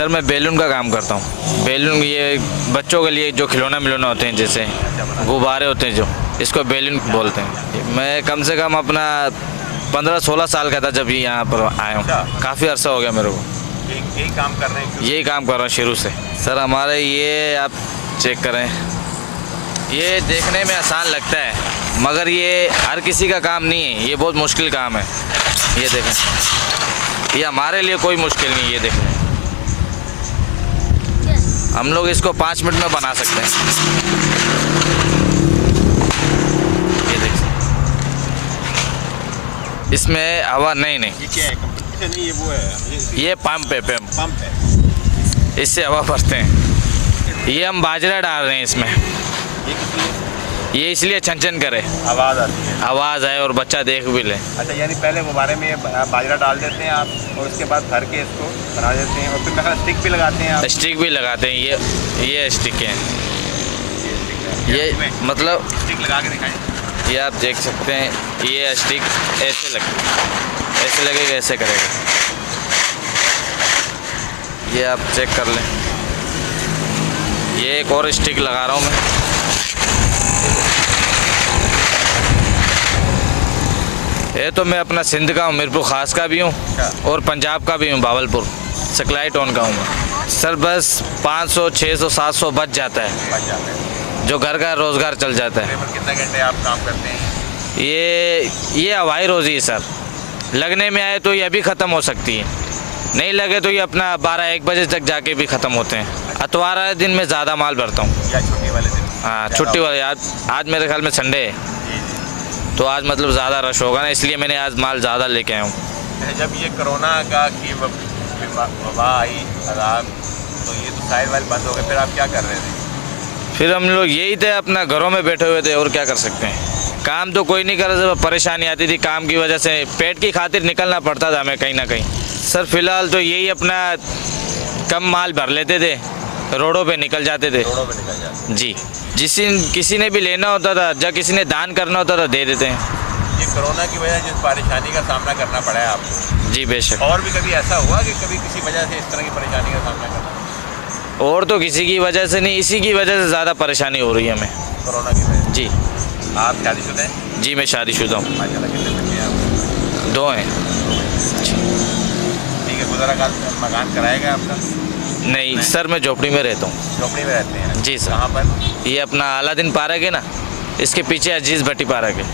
Sir मैं balloon का काम करता हूँ। बैलून ये बच्चों के लिए जो खिलौना मिलौना होते हैं, जैसे गुब्बारे होते हैं जो, इसको बैलून बोलते हैं। मैं कम से कम अपना 15-16 साल का था जब यहाँ पर आया हूँ। काफ़ी अर्सा हो गया मेरे को। यही काम कर रहे हैं? यही काम कर रहा हूँ शुरू से। सर हमारे ये आप चेक करें, ये देखने में आसान लगता है मगर ये हर किसी का काम नहीं है, ये बहुत मुश्किल काम है। ये देखें, ये हमारे लिए कोई मुश्किल नहीं है। ये देखें, हम लोग इसको 5 मिनट में बना सकते हैं। ये देखें, इसमें हवा नहीं। ये क्या है? कंप्रेसर नहीं, ये वो है, ये पंप है। पंप है। इससे हवा भरते हैं। ये हम बाजरा डाल रहे हैं इसमें। ये किस लिए? ये इसलिए छन करे, आवाज़ आती है। आवाज़ आए और बच्चा देख भी ले। अच्छा, यानी पहले गुब्बारे में बाजरा डाल देते हैं आप और उसके बाद भर के इसको बना देते हैं और फिर मैं स्टिक भी लगाते हैं आप? स्टिक भी लगाते हैं। ये स्टिक है। ये मतलब स्टिक लगा के दिखाएं। ये आप देख सकते हैं, ये स्टिक ऐसे लगेगा, ऐसे करेगा। ये आप चेक कर लें। ये एक और स्टिक लगा रहा हूँ मैं। ये तो मैं अपना सिंध का हूँ, मीरपुर ख़ास का भी हूँ और पंजाब का भी हूँ, बावलपुर सकलाई टाउन का हूँ मैं। सर बस 500, 600, 700 बच जाता है, जो घर का रोज़गार चल जाता है। कितने घंटे आप काम करते हैं? ये हवाई रोज़ी है सर। लगने में आए तो ये अभी ख़त्म हो सकती है, नहीं लगे तो ये अपना 12-1 बजे तक जाके भी ख़त्म होते हैं। इतवार वाले दिन में ज़्यादा माल भरता हूँ। या छुट्टी वाले दिन? हाँ, छुट्टी वाले। आज मेरे ख्याल में संडे है तो आज मतलब ज़्यादा रश होगा ना, इसलिए मैंने आज माल ज़्यादा लेके आया हूँ। जब ये कोरोना का की वबा आई आज़ाद, तो ये तो साइड वाइल बंद हो गए, फिर आप क्या कर रहे थे? फिर हम लोग यही थे, अपना घरों में बैठे हुए थे और क्या कर सकते हैं। काम तो कोई नहीं कर रहा था, परेशानी आती थी काम की वजह से, पेट की खातिर निकलना पड़ता था हमें कहीं ना कहीं। सर फिलहाल तो यही अपना कम माल भर लेते थे, रोडों पे निकल जाते थे। रोडों पे निकल जाते जी, किसी ने भी लेना होता था, जब किसी ने दान करना होता था दे देते हैं। ये कोरोना की वजह से जिस परेशानी का सामना करना पड़ा है आपको, जी बेशक। और भी कभी ऐसा हुआ कि कभी किसी वजह से इस तरह की परेशानी का सामना करना पड़ा? और तो किसी की वजह से नहीं, इसी की वजह से ज़्यादा परेशानी हो रही है हमें, कोरोना की वजह से। जी। आप शादीशुदा हैं? जी मैं शादीशुदा हूँ। माशाल्लाह, कितने बच्चे हैं आप? 2 हैं। ठीक है, गुजारा मकान कराएगा आपका? नहीं सर, मैं झोपड़ी में रहता हूँ। झोपड़ी में रहते हैं? जी सर। कहाँ पर? ये अपना अलादीन पार्क है ना, इसके पीछे अजीज़ भट्टी पार्क है।